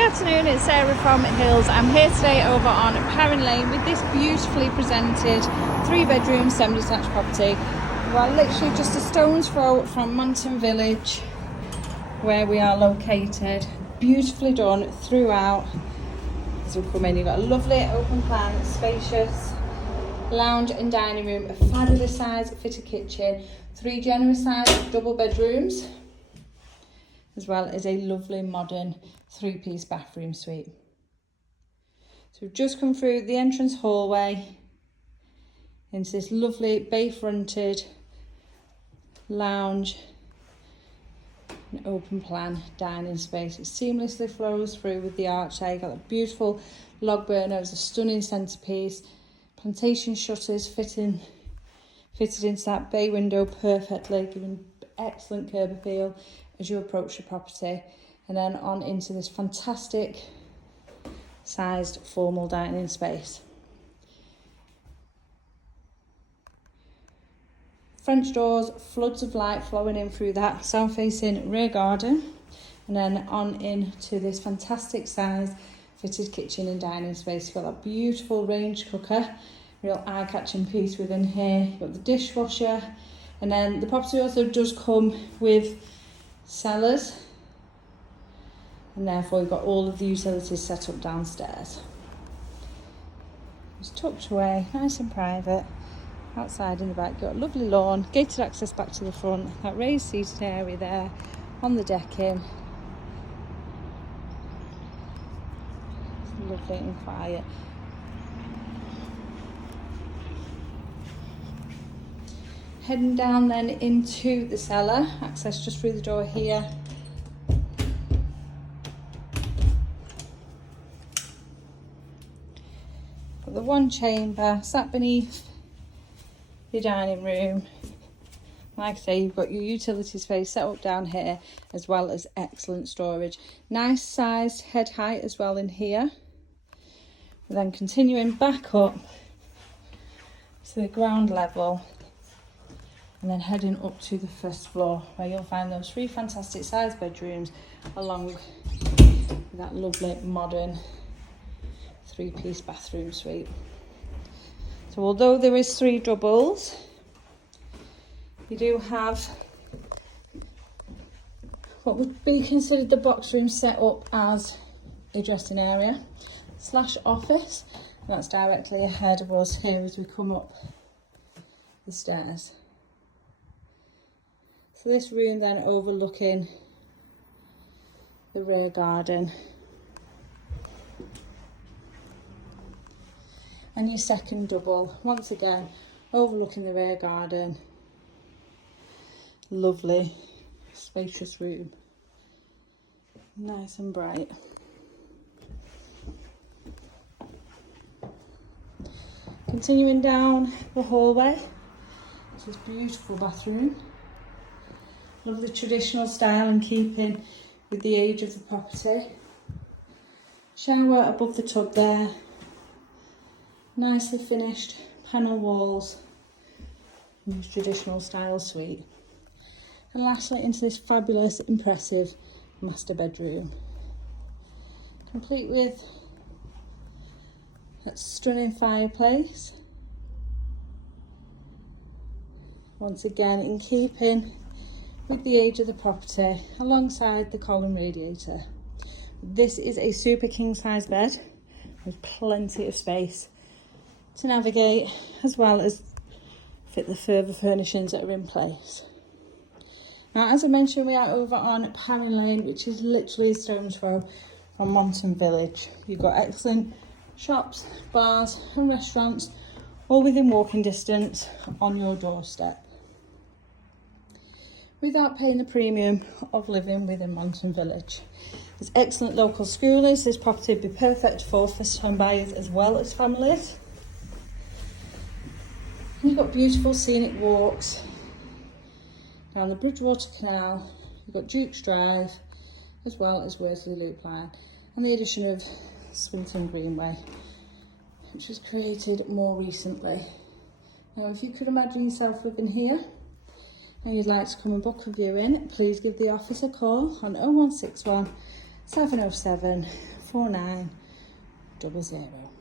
Good afternoon, it's Sarah from Eccles. I'm here today over on Parrin Lane with this beautifully presented 3-bedroom semi-detached property. We're literally just a stone's throw from Monton Village where we are located. Beautifully done throughout. As we come in, you've got a lovely open plan, spacious lounge and dining room, a fabulous size fitted kitchen, 3 generous sized double bedrooms, as well as a lovely modern 3-piece bathroom suite. So we've just come through the entrance hallway into this lovely bay fronted lounge and open plan dining space. It seamlessly flows through with the arch there. You've got a beautiful log burner as a stunning centrepiece, plantation shutters fitted into that bay window perfectly, giving excellent curb appeal as you approach the property, and then on into this fantastic sized formal dining space. French doors, floods of light flowing in through that south facing rear garden, and then on into this fantastic size fitted kitchen and dining space. You've got that beautiful range cooker, real eye-catching piece within here. You've got the dishwasher, and then the property also does come with cellars, and therefore you've got all of the utilities set up downstairs. It's tucked away, nice and private. Outside in the back, you've got a lovely lawn, gated access back to the front, that raised seating area there on the decking. It's lovely and quiet. Heading down then into the cellar, access just through the door here. Got the one chamber sat beneath the dining room. Like I say, you've got your utility space set up down here, as well as excellent storage. Nice sized head height as well in here. And then continuing back up to the ground level, and then heading up to the first floor, where you'll find those 3 fantastic sized bedrooms along with that lovely modern 3-piece bathroom suite. So although there is 3 doubles, you do have what would be considered the box room set up as a dressing area / office. And that's directly ahead of us here as we come up the stairs. So this room then overlooking the rear garden. And your second double, once again, overlooking the rear garden. Lovely, spacious room. Nice and bright. Continuing down the hallway, this beautiful bathroom. Love the traditional style and keeping with the age of the property. Shower above the tub there. Nicely finished panel walls in this traditional style suite. And lastly, into this fabulous, impressive master bedroom. Complete with that stunning fireplace. Once again, in keeping with the age of the property, alongside the column radiator. This is a super king size bed with plenty of space to navigate, as well as fit the further furnishings that are in place. Now, as I mentioned, we are over on Parrin Lane, which is literally a stone's throw from Monton Village. You've got excellent shops, bars and restaurants, all within walking distance on your doorstep, without paying the premium of living within Monton Village. There's excellent local schoolers. This property would be perfect for first-time buyers as well as families. You've got beautiful scenic walks down the Bridgewater Canal. You've got Duke's Drive, as well as Worsley Loop Line, and the addition of Swinton Greenway, which was created more recently. Now, if you could imagine yourself living here and you'd like to come and book a viewing, please give the office a call on 0161 707 4900.